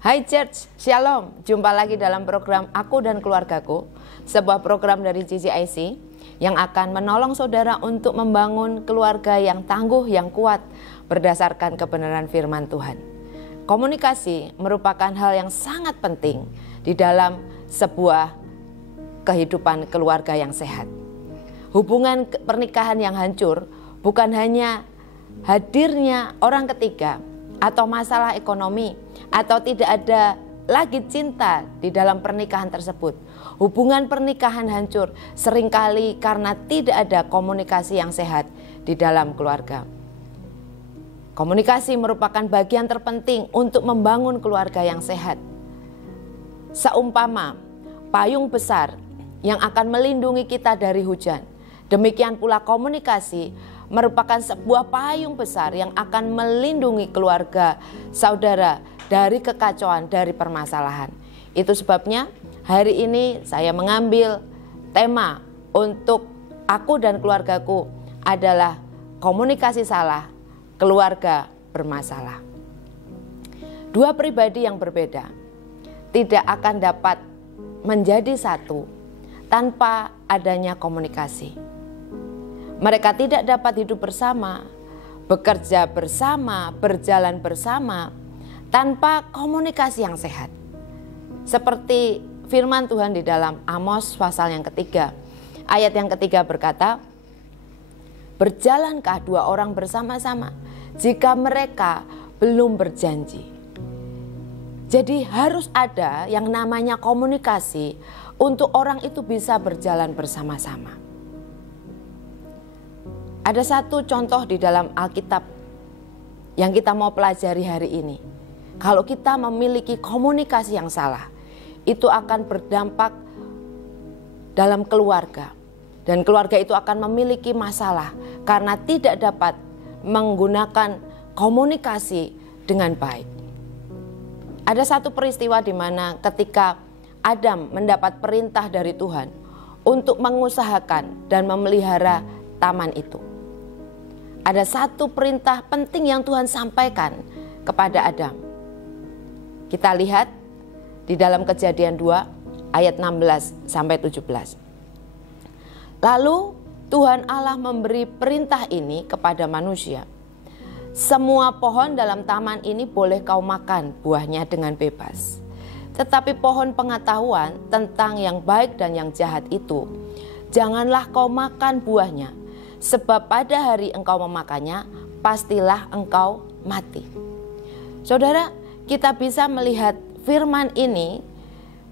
Hai Church, Shalom. Jumpa lagi dalam program Aku dan Keluargaku, sebuah program dari GCIC yang akan menolong saudara untuk membangun keluarga yang tangguh, yang kuat berdasarkan kebenaran firman Tuhan. Komunikasi merupakan hal yang sangat penting di dalam sebuah kehidupan keluarga yang sehat. Hubungan pernikahan yang hancur bukan hanya hadirnya orang ketiga atau masalah ekonomi atau tidak ada lagi cinta di dalam pernikahan tersebut. Hubungan pernikahan hancur seringkali karena tidak ada komunikasi yang sehat di dalam keluarga. Komunikasi merupakan bagian terpenting untuk membangun keluarga yang sehat. Seumpama payung besar yang akan melindungi kita dari hujan, demikian pula komunikasi merupakan sebuah payung besar yang akan melindungi keluarga saudara dari kekacauan, dari permasalahan. Itu sebabnya hari ini saya mengambil tema untuk aku dan keluargaku adalah komunikasi salah, keluarga bermasalah. Dua pribadi yang berbeda tidak akan dapat menjadi satu tanpa adanya komunikasi. Mereka tidak dapat hidup bersama, bekerja bersama, berjalan bersama tanpa komunikasi yang sehat. Seperti firman Tuhan di dalam Amos pasal yang ketiga, ayat yang ketiga berkata, "Berjalankah dua orang bersama-sama jika mereka belum berjanji?" Jadi harus ada yang namanya komunikasi untuk orang itu bisa berjalan bersama-sama. Ada satu contoh di dalam Alkitab yang kita mau pelajari hari ini. Kalau kita memiliki komunikasi yang salah, itu akan berdampak dalam keluarga. Dan keluarga itu akan memiliki masalah karena tidak dapat menggunakan komunikasi dengan baik. Ada satu peristiwa di mana ketika Adam mendapat perintah dari Tuhan untuk mengusahakan dan memelihara taman itu. Ada satu perintah penting yang Tuhan sampaikan kepada Adam. Kita lihat di dalam Kejadian 2 ayat 16 sampai 17. Lalu Tuhan Allah memberi perintah ini kepada manusia. Semua pohon dalam taman ini boleh kau makan buahnya dengan bebas. Tetapi pohon pengetahuan tentang yang baik dan yang jahat itu, janganlah kau makan buahnya. Sebab pada hari engkau memakannya, pastilah engkau mati. Saudara, kita bisa melihat firman ini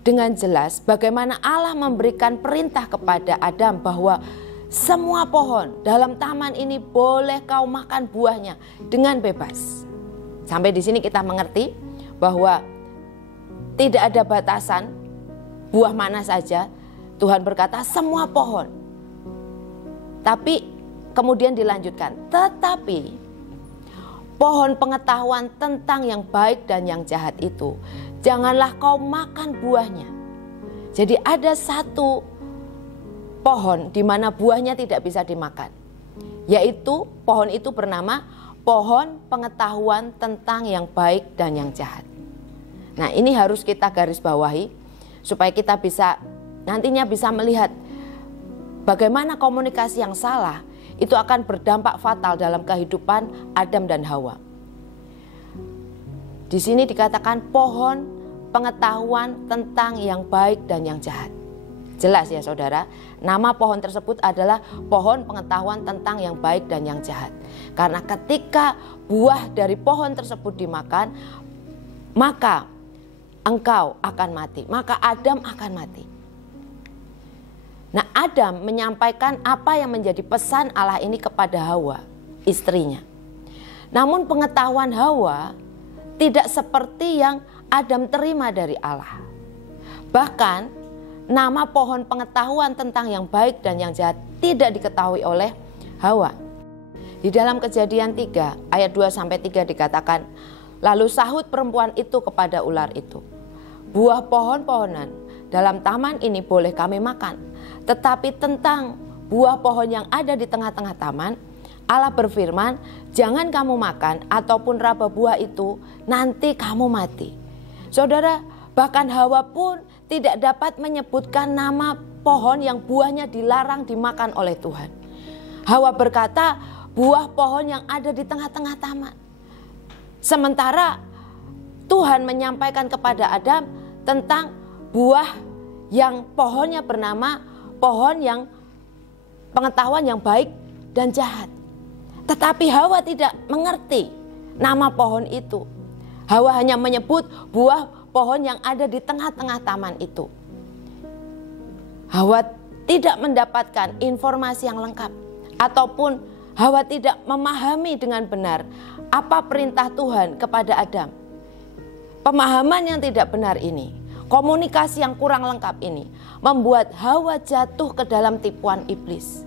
dengan jelas bagaimana Allah memberikan perintah kepada Adam bahwa semua pohon dalam taman ini boleh kau makan buahnya dengan bebas. Sampai di sini kita mengerti bahwa tidak ada batasan buah mana saja. Tuhan berkata semua pohon. Tapi kemudian dilanjutkan, tetapi pohon pengetahuan tentang yang baik dan yang jahat itu, janganlah kau makan buahnya. Jadi ada satu pohon di mana buahnya tidak bisa dimakan, yaitu pohon itu bernama pohon pengetahuan tentang yang baik dan yang jahat. Nah, ini harus kita garis bawahi supaya kita bisa nantinya bisa melihat bagaimana komunikasi yang salah itu akan berdampak fatal dalam kehidupan Adam dan Hawa. Di sini dikatakan pohon pengetahuan tentang yang baik dan yang jahat. Jelas ya saudara, nama pohon tersebut adalah pohon pengetahuan tentang yang baik dan yang jahat. Karena ketika buah dari pohon tersebut dimakan, maka engkau akan mati, maka Adam akan mati. Nah, Adam menyampaikan apa yang menjadi pesan Allah ini kepada Hawa, istrinya. Namun pengetahuan Hawa tidak seperti yang Adam terima dari Allah. Bahkan nama pohon pengetahuan tentang yang baik dan yang jahat tidak diketahui oleh Hawa. Di dalam Kejadian 3 ayat 2-3 dikatakan, lalu sahut perempuan itu kepada ular itu, buah pohon-pohonan dalam taman ini boleh kami makan. Tetapi tentang buah pohon yang ada di tengah-tengah taman, Allah berfirman, jangan kamu makan ataupun raba buah itu, nanti kamu mati. Saudara, bahkan Hawa pun tidak dapat menyebutkan nama pohon yang buahnya dilarang dimakan oleh Tuhan. Hawa berkata, buah pohon yang ada di tengah-tengah taman. Sementara Tuhan menyampaikan kepada Adam tentang buah yang pohonnya bernama pohon yang pengetahuan yang baik dan jahat. Tetapi Hawa tidak mengerti nama pohon itu. Hawa hanya menyebut buah pohon yang ada di tengah-tengah taman itu. Hawa tidak mendapatkan informasi yang lengkap, ataupun Hawa tidak memahami dengan benar apa perintah Tuhan kepada Adam. Pemahaman yang tidak benar ini, komunikasi yang kurang lengkap ini, membuat Hawa jatuh ke dalam tipuan iblis.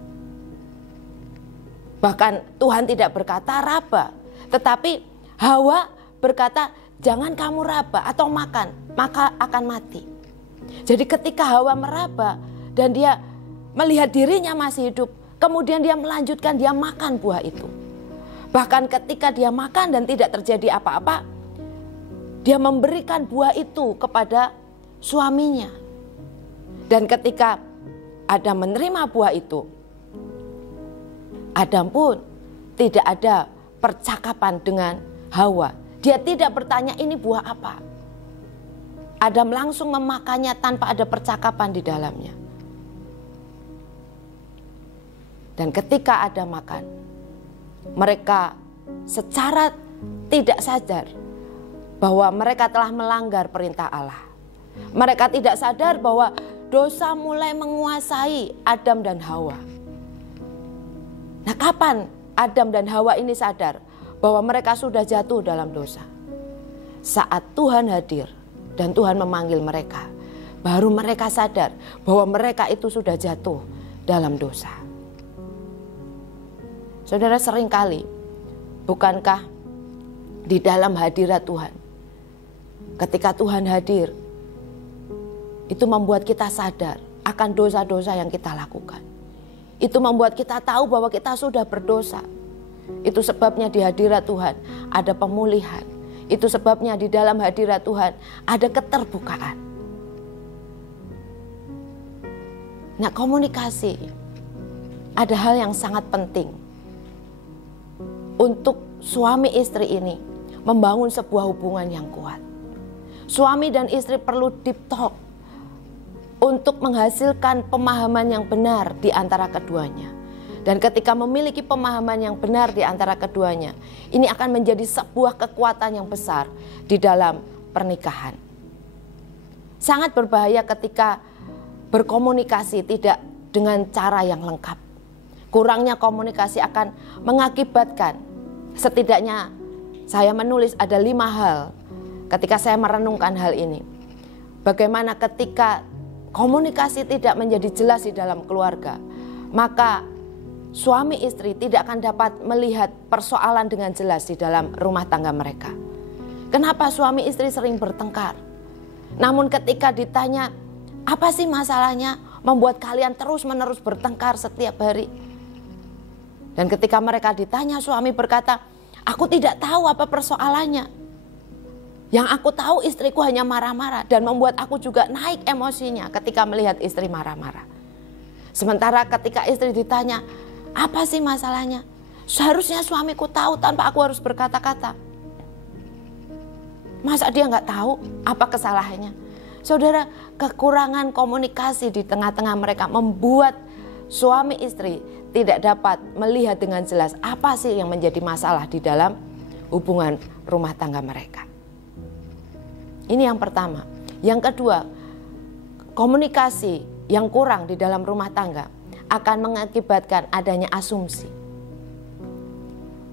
Bahkan Tuhan tidak berkata raba, tetapi Hawa berkata jangan kamu raba atau makan, maka akan mati. Jadi ketika Hawa meraba dan dia melihat dirinya masih hidup, kemudian dia melanjutkan, dia makan buah itu. Bahkan ketika dia makan dan tidak terjadi apa-apa, dia memberikan buah itu kepada suaminya. Dan ketika Adam menerima buah itu, Adam pun tidak ada percakapan dengan Hawa. Dia tidak bertanya ini buah apa. Adam langsung memakannya tanpa ada percakapan di dalamnya. Dan ketika Adam makan, mereka secara tidak sadar bahwa mereka telah melanggar perintah Allah. Mereka tidak sadar bahwa dosa mulai menguasai Adam dan Hawa. Nah, kapan Adam dan Hawa ini sadar bahwa mereka sudah jatuh dalam dosa? Saat Tuhan hadir dan Tuhan memanggil mereka, baru mereka sadar bahwa mereka itu sudah jatuh dalam dosa. Saudara, seringkali bukankah di dalam hadirat Tuhan, ketika Tuhan hadir, itu membuat kita sadar akan dosa-dosa yang kita lakukan. Itu membuat kita tahu bahwa kita sudah berdosa. Itu sebabnya di hadirat Tuhan ada pemulihan. Itu sebabnya di dalam hadirat Tuhan ada keterbukaan. Nah, komunikasi ada hal yang sangat penting untuk suami istri ini membangun sebuah hubungan yang kuat. Suami dan istri perlu deep talk untuk menghasilkan pemahaman yang benar di antara keduanya. Dan ketika memiliki pemahaman yang benar di antara keduanya, ini akan menjadi sebuah kekuatan yang besar di dalam pernikahan. Sangat berbahaya ketika berkomunikasi tidak dengan cara yang lengkap. Kurangnya komunikasi akan mengakibatkan, setidaknya saya menulis ada 5 hal ketika saya merenungkan hal ini. Bagaimana ketika komunikasi tidak menjadi jelas di dalam keluarga, maka suami istri tidak akan dapat melihat persoalan dengan jelas di dalam rumah tangga mereka. Kenapa suami istri sering bertengkar? Namun ketika ditanya, apa sih masalahnya membuat kalian terus-menerus bertengkar setiap hari? Dan ketika mereka ditanya, suami berkata, aku tidak tahu apa persoalannya. Yang aku tahu istriku hanya marah-marah dan membuat aku juga naik emosinya ketika melihat istri marah-marah. Sementara ketika istri ditanya, apa sih masalahnya? Seharusnya suamiku tahu tanpa aku harus berkata-kata. Masa dia nggak tahu apa kesalahannya? Saudara, kekurangan komunikasi di tengah-tengah mereka membuat suami istri tidak dapat melihat dengan jelas apa sih yang menjadi masalah di dalam hubungan rumah tangga mereka. Ini yang pertama. Yang kedua, komunikasi yang kurang di dalam rumah tangga akan mengakibatkan adanya asumsi.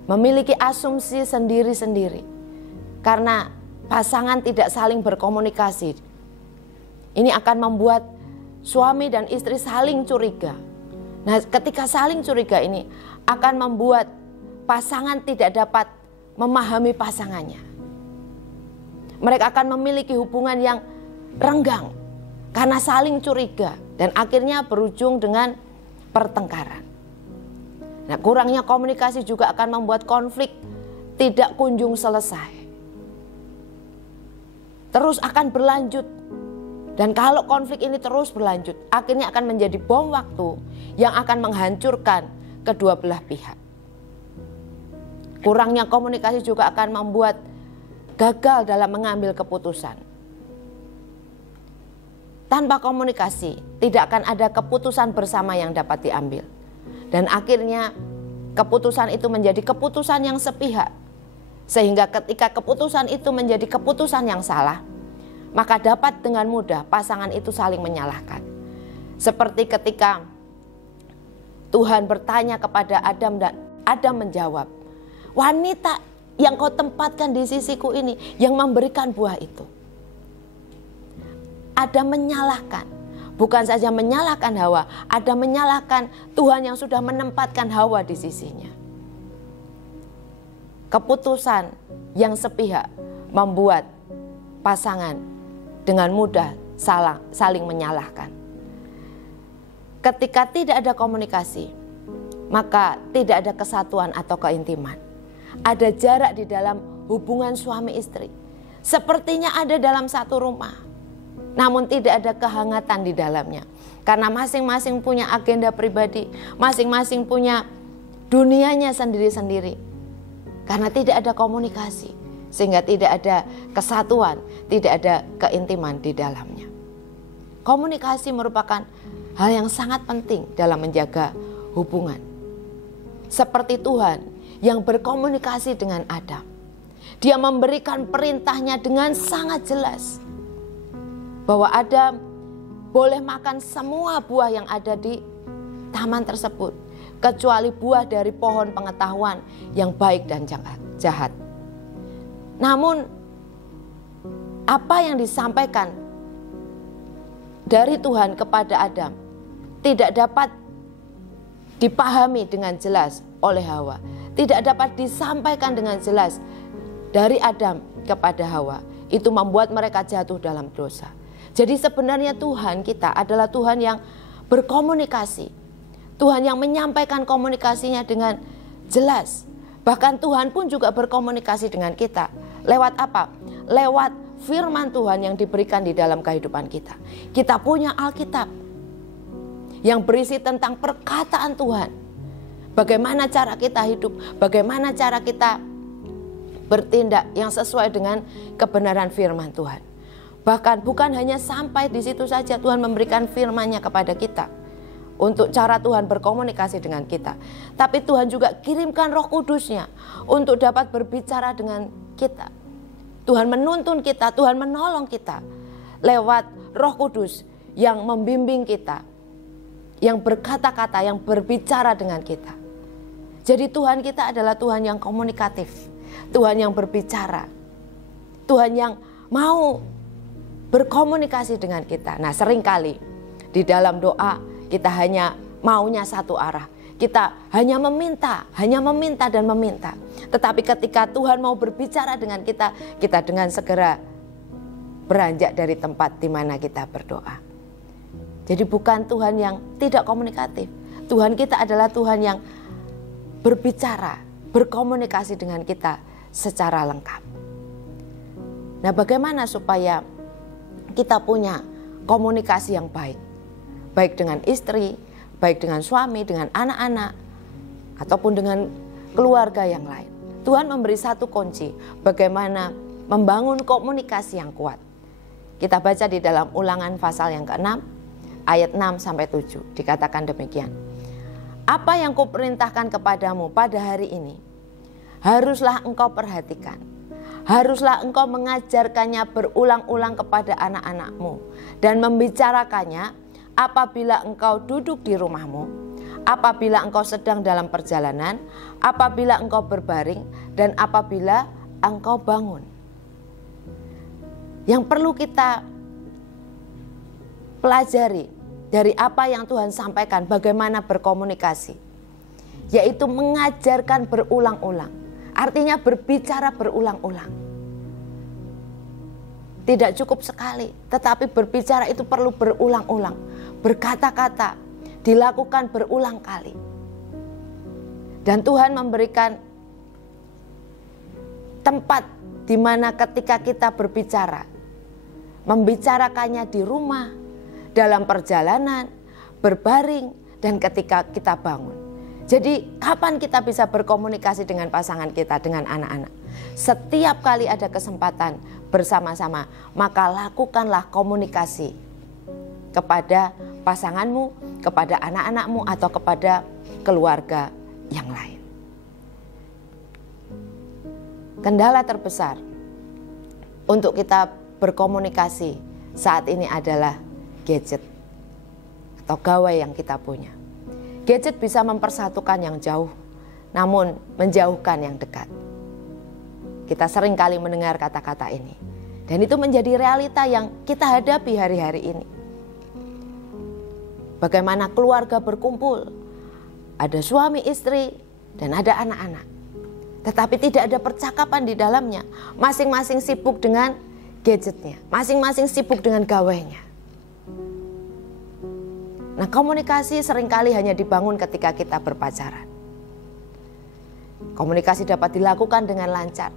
Memiliki asumsi sendiri-sendiri. Karena pasangan tidak saling berkomunikasi. Ini akan membuat suami dan istri saling curiga. Nah, ketika saling curiga ini akan membuat pasangan tidak dapat memahami pasangannya. Mereka akan memiliki hubungan yang renggang karena saling curiga dan akhirnya berujung dengan pertengkaran. Nah, kurangnya komunikasi juga akan membuat konflik tidak kunjung selesai. terus akan berlanjut. Dan kalau konflik ini terus berlanjut, akhirnya akan menjadi bom waktu yang akan menghancurkan kedua belah pihak. Kurangnya komunikasi juga akan membuat gagal dalam mengambil keputusan. Tanpa komunikasi, tidak akan ada keputusan bersama yang dapat diambil. Dan akhirnya keputusan itu menjadi keputusan yang sepihak. Sehingga ketika keputusan itu menjadi keputusan yang salah, maka dapat dengan mudah pasangan itu saling menyalahkan. Seperti ketika Tuhan bertanya kepada Adam dan Adam menjawab, wanita yang kau tempatkan di sisiku ini yang memberikan buah itu. Adam menyalahkan, bukan saja menyalahkan Hawa, Adam menyalahkan Tuhan yang sudah menempatkan Hawa di sisinya. Keputusan yang sepihak membuat pasangan dengan mudah saling menyalahkan. Ketika tidak ada komunikasi, maka tidak ada kesatuan atau keintiman. Ada jarak di dalam hubungan suami istri. Sepertinya ada dalam satu rumah, namun tidak ada kehangatan di dalamnya. Karena masing-masing punya agenda pribadi, masing-masing punya dunianya sendiri-sendiri. Karena tidak ada komunikasi, sehingga tidak ada kesatuan, tidak ada keintiman di dalamnya. Komunikasi merupakan hal yang sangat penting dalam menjaga hubungan. Seperti Tuhan yang berkomunikasi dengan Adam. Dia memberikan perintahnya dengan sangat jelas. Bahwa Adam boleh makan semua buah yang ada di taman tersebut. Kecuali buah dari pohon pengetahuan yang baik dan jahat. Namun apa yang disampaikan dari Tuhan kepada Adam tidak dapat dipahami dengan jelas oleh Hawa. Tidak dapat disampaikan dengan jelas dari Adam kepada Hawa. Itu membuat mereka jatuh dalam dosa. Jadi sebenarnya Tuhan kita adalah Tuhan yang berkomunikasi. Tuhan yang menyampaikan komunikasinya dengan jelas. Bahkan Tuhan pun juga berkomunikasi dengan kita. Lewat apa? Lewat firman Tuhan yang diberikan di dalam kehidupan kita. Kita punya Alkitab yang berisi tentang perkataan Tuhan. Bagaimana cara kita hidup, bagaimana cara kita bertindak yang sesuai dengan kebenaran firman Tuhan. Bahkan bukan hanya sampai di situ saja Tuhan memberikan firman-Nya kepada kita untuk cara Tuhan berkomunikasi dengan kita. Tapi Tuhan juga kirimkan Roh Kudus-Nya untuk dapat berbicara dengan kita. Tuhan menuntun kita, Tuhan menolong kita lewat Roh Kudus yang membimbing kita, yang berkata-kata, yang berbicara dengan kita. Jadi Tuhan kita adalah Tuhan yang komunikatif, Tuhan yang berbicara, Tuhan yang mau berkomunikasi dengan kita. Nah, seringkali di dalam doa kita hanya maunya satu arah. Kita hanya meminta dan meminta. Tetapi ketika Tuhan mau berbicara dengan kita, kita dengan segera beranjak dari tempat di mana kita berdoa. Jadi bukan Tuhan yang tidak komunikatif. Tuhan kita adalah Tuhan yang berbicara, berkomunikasi dengan kita secara lengkap. Nah, bagaimana supaya kita punya komunikasi yang baik? Baik dengan istri, baik dengan suami, dengan anak-anak, ataupun dengan keluarga yang lain. Tuhan memberi satu kunci bagaimana membangun komunikasi yang kuat. Kita baca di dalam Ulangan pasal yang ke-6, ayat 6-7, dikatakan demikian. Apa yang kuperintahkan kepadamu pada hari ini, haruslah engkau perhatikan. Haruslah engkau mengajarkannya berulang-ulang kepada anak-anakmu dan membicarakannya apabila engkau duduk di rumahmu, apabila engkau sedang dalam perjalanan, apabila engkau berbaring, dan apabila engkau bangun. Yang perlu kita pelajari dari apa yang Tuhan sampaikan, bagaimana berkomunikasi, yaitu mengajarkan berulang-ulang. Artinya berbicara berulang-ulang. Tidak cukup sekali, tetapi berbicara itu perlu berulang-ulang. Berkata-kata dilakukan berulang kali. Dan Tuhan memberikan tempat di mana ketika kita berbicara, membicarakannya di rumah, dalam perjalanan, berbaring, dan ketika kita bangun. Jadi kapan kita bisa berkomunikasi dengan pasangan kita, dengan anak-anak? Setiap kali ada kesempatan bersama-sama, maka lakukanlah komunikasi kepada pasanganmu, kepada anak-anakmu, atau kepada keluarga yang lain. Kendala terbesar untuk kita berkomunikasi saat ini adalah gadget atau gawai yang kita punya. Gadget bisa mempersatukan yang jauh, namun menjauhkan yang dekat. Kita sering kali mendengar kata-kata ini, dan itu menjadi realita yang kita hadapi hari-hari ini. Bagaimana keluarga berkumpul, ada suami istri dan ada anak-anak, tetapi tidak ada percakapan di dalamnya. Masing-masing sibuk dengan gadgetnya, masing-masing sibuk dengan gawainya. Nah, komunikasi seringkali hanya dibangun ketika kita berpacaran. Komunikasi dapat dilakukan dengan lancar.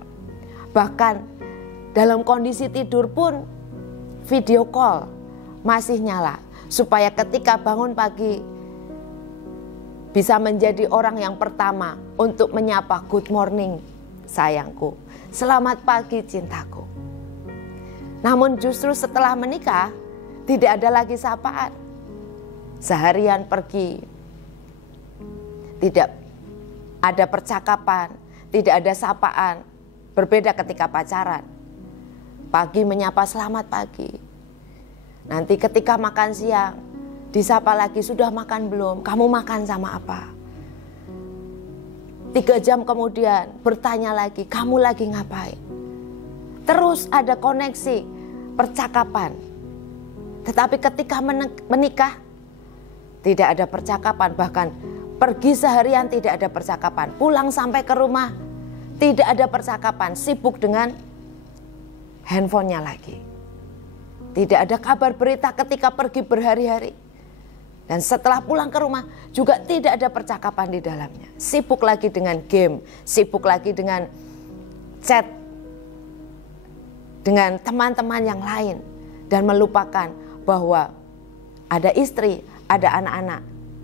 Bahkan dalam kondisi tidur pun video call masih nyala, supaya ketika bangun pagi bisa menjadi orang yang pertama untuk menyapa, good morning sayangku, selamat pagi cintaku. Namun justru setelah menikah tidak ada lagi sapaan. Seharian pergi, tidak ada percakapan, tidak ada sapaan. Berbeda ketika pacaran. Pagi menyapa selamat pagi. Nanti ketika makan siang, disapa lagi, sudah makan belum? Kamu makan sama apa? 3 jam kemudian bertanya lagi, kamu lagi ngapain? Terus ada koneksi, percakapan. Tetapi ketika menikah, tidak ada percakapan, bahkan pergi seharian tidak ada percakapan. Pulang sampai ke rumah, tidak ada percakapan, sibuk dengan handphonenya lagi. Tidak ada kabar berita ketika pergi berhari-hari. Dan setelah pulang ke rumah juga tidak ada percakapan di dalamnya. Sibuk lagi dengan game, sibuk lagi dengan chat dengan teman-teman yang lain. Dan melupakan bahwa ada istri, ada anak-anak,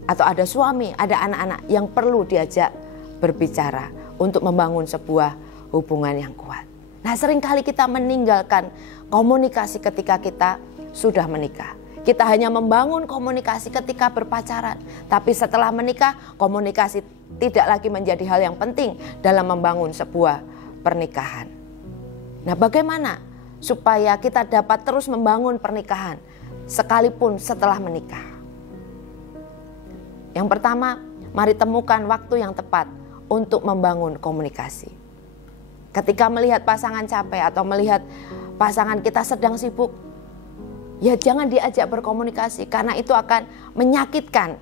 atau ada suami, ada anak-anak yang perlu diajak berbicara untuk membangun sebuah hubungan yang kuat. Nah, seringkali kita meninggalkan komunikasi ketika kita sudah menikah. Kita hanya membangun komunikasi ketika berpacaran. Tapi setelah menikah, komunikasi tidak lagi menjadi hal yang penting dalam membangun sebuah pernikahan. Nah, bagaimana supaya kita dapat terus membangun pernikahan sekalipun setelah menikah? Yang pertama, mari temukan waktu yang tepat untuk membangun komunikasi. Ketika melihat pasangan capek atau melihat pasangan kita sedang sibuk, ya jangan diajak berkomunikasi, karena itu akan menyakitkan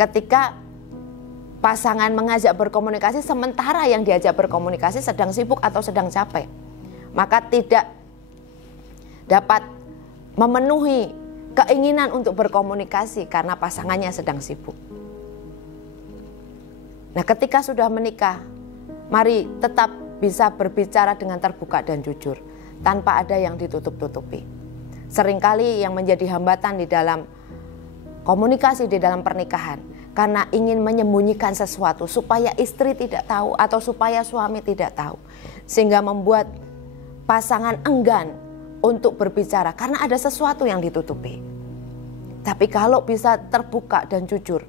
ketika pasangan mengajak berkomunikasi sementara yang diajak berkomunikasi sedang sibuk atau sedang capek. Maka tidak dapat memenuhi keinginan untuk berkomunikasi karena pasangannya sedang sibuk. Nah, ketika sudah menikah, mari tetap bisa berbicara dengan terbuka dan jujur, tanpa ada yang ditutup-tutupi. Seringkali yang menjadi hambatan di dalam komunikasi di dalam pernikahan, karena ingin menyembunyikan sesuatu supaya istri tidak tahu atau supaya suami tidak tahu. Sehingga membuat pasangan enggan untuk berbicara karena ada sesuatu yang ditutupi. Tapi kalau bisa terbuka dan jujur,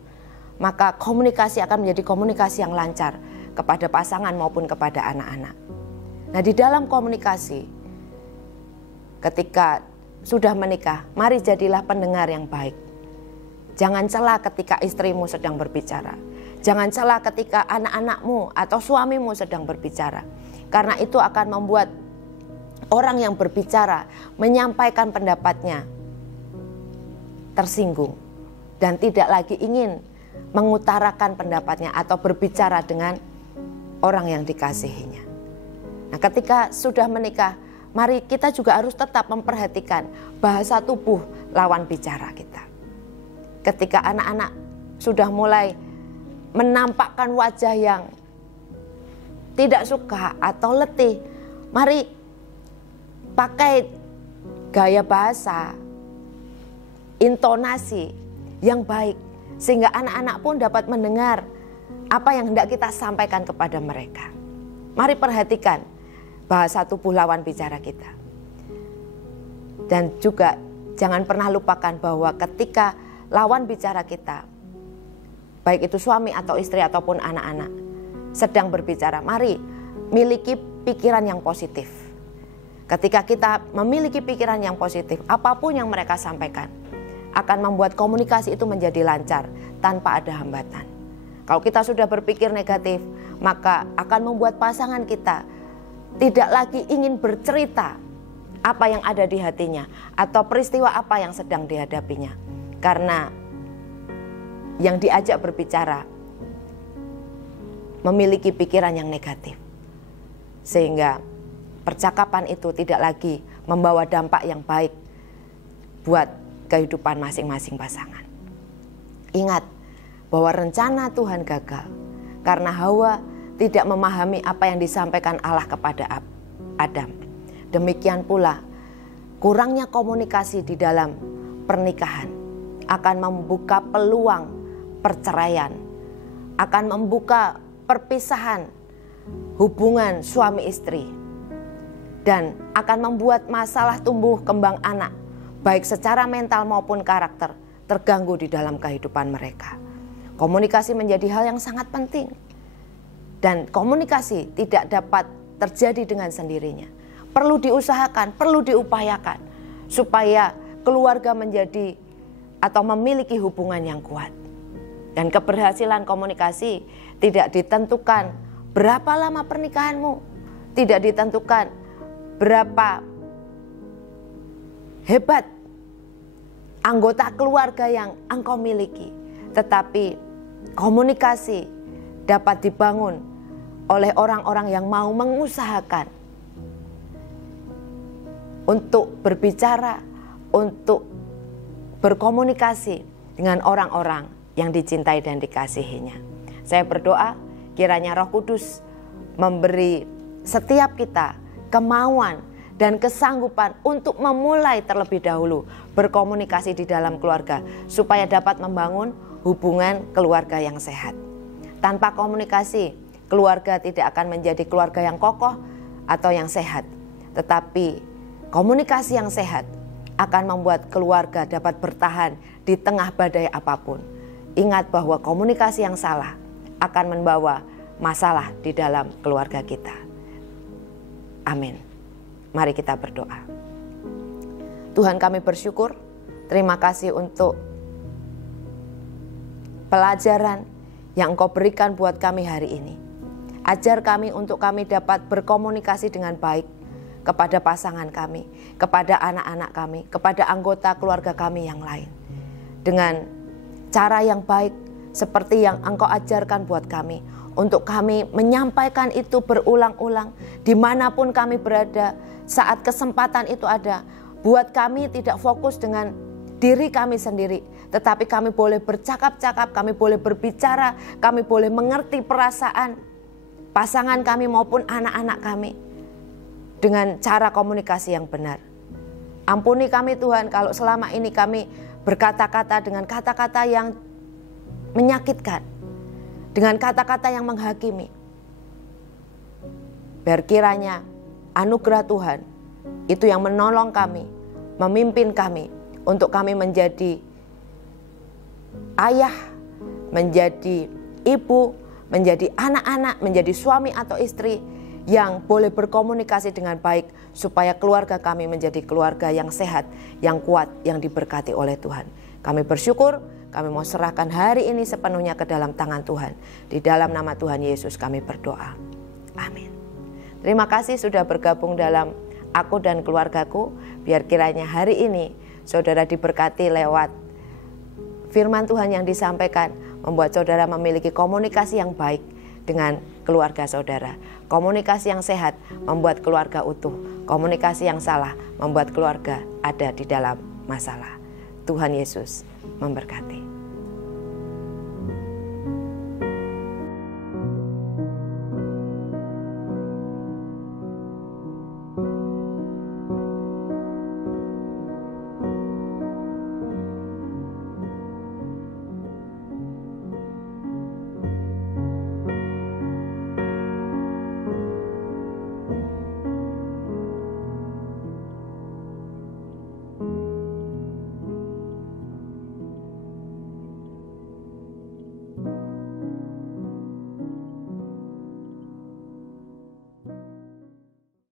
maka komunikasi akan menjadi komunikasi yang lancar kepada pasangan maupun kepada anak-anak. Nah, di dalam komunikasi, ketika sudah menikah, mari jadilah pendengar yang baik. Jangan celah ketika istrimu sedang berbicara. Jangan celah ketika anak-anakmu atau suamimu sedang berbicara. Karena itu akan membuat orang yang berbicara menyampaikan pendapatnya tersinggung dan tidak lagi ingin mengutarakan pendapatnya atau berbicara dengan orang yang dikasihinya. Nah, ketika sudah menikah, mari kita juga harus tetap memperhatikan bahasa tubuh lawan bicara kita. Ketika anak-anak sudah mulai menampakkan wajah yang tidak suka atau letih, mari pakai gaya bahasa, intonasi yang baik, sehingga anak-anak pun dapat mendengar apa yang hendak kita sampaikan kepada mereka. Mari perhatikan bahasa tubuh lawan bicara kita. Dan juga jangan pernah lupakan bahwa ketika lawan bicara kita, baik itu suami atau istri ataupun anak-anak, sedang berbicara, mari miliki pikiran yang positif. Ketika kita memiliki pikiran yang positif, apapun yang mereka sampaikan akan membuat komunikasi itu menjadi lancar tanpa ada hambatan. Kalau kita sudah berpikir negatif, maka akan membuat pasangan kita tidak lagi ingin bercerita apa yang ada di hatinya atau peristiwa apa yang sedang dihadapinya. Karena yang diajak berbicara memiliki pikiran yang negatif. Sehingga percakapan itu tidak lagi membawa dampak yang baik buat kehidupan masing-masing pasangan. Ingat bahwa rencana Tuhan gagal karena Hawa tidak memahami apa yang disampaikan Allah kepada Adam. Demikian pula kurangnya komunikasi di dalam pernikahan akan membuka peluang perceraian, akan membuka perpisahan hubungan suami istri, dan akan membuat masalah tumbuh kembang anak, baik secara mental maupun karakter, terganggu di dalam kehidupan mereka. Komunikasi menjadi hal yang sangat penting. Dan komunikasi tidak dapat terjadi dengan sendirinya. Perlu diusahakan, perlu diupayakan supaya keluarga menjadi atau memiliki hubungan yang kuat. Dan keberhasilan komunikasi tidak ditentukan berapa lama pernikahanmu, tidak ditentukan berapa hebat anggota keluarga yang engkau miliki, tetapi komunikasi dapat dibangun oleh orang-orang yang mau mengusahakan untuk berbicara, untuk berkomunikasi dengan orang-orang yang dicintai dan dikasihinya. Saya berdoa kiranya Roh Kudus memberi setiap kita kemauan dan kesanggupan untuk memulai terlebih dahulu berkomunikasi di dalam keluarga supaya dapat membangun hubungan keluarga yang sehat. Tanpa komunikasi, keluarga tidak akan menjadi keluarga yang kokoh atau yang sehat. Tetapi komunikasi yang sehat akan membuat keluarga dapat bertahan di tengah badai apapun. Ingat bahwa komunikasi yang salah akan membawa masalah di dalam keluarga kita. Amin. Mari kita berdoa. Tuhan, kami bersyukur, terima kasih untuk pelajaran yang Engkau berikan buat kami hari ini. Ajar kami untuk kami dapat berkomunikasi dengan baik kepada pasangan kami, kepada anak-anak kami, kepada anggota keluarga kami yang lain. Dengan cara yang baik seperti yang Engkau ajarkan buat kami, untuk kami menyampaikan itu berulang-ulang dimanapun kami berada, saat kesempatan itu ada. Buat kami tidak fokus dengan diri kami sendiri, tetapi kami boleh bercakap-cakap, kami boleh berbicara, kami boleh mengerti perasaan pasangan kami maupun anak-anak kami dengan cara komunikasi yang benar. Ampuni kami Tuhan kalau selama ini kami berkata-kata dengan kata-kata yang menyakitkan, dengan kata-kata yang menghakimi. Biar kiranya anugerah Tuhan itu yang menolong kami, memimpin kami untuk kami menjadi ayah, menjadi ibu, menjadi anak-anak, menjadi suami atau istri yang boleh berkomunikasi dengan baik supaya keluarga kami menjadi keluarga yang sehat, yang kuat, yang diberkati oleh Tuhan. Kami bersyukur, kami mau serahkan hari ini sepenuhnya ke dalam tangan Tuhan. Di dalam nama Tuhan Yesus kami berdoa. Amin. Terima kasih sudah bergabung dalam Aku dan Keluargaku. Biar kiranya hari ini saudara diberkati lewat firman Tuhan yang disampaikan, membuat saudara memiliki komunikasi yang baik dengan keluarga saudara. Komunikasi yang sehat membuat keluarga utuh. Komunikasi yang salah membuat keluarga ada di dalam masalah. Tuhan Yesus memberkati.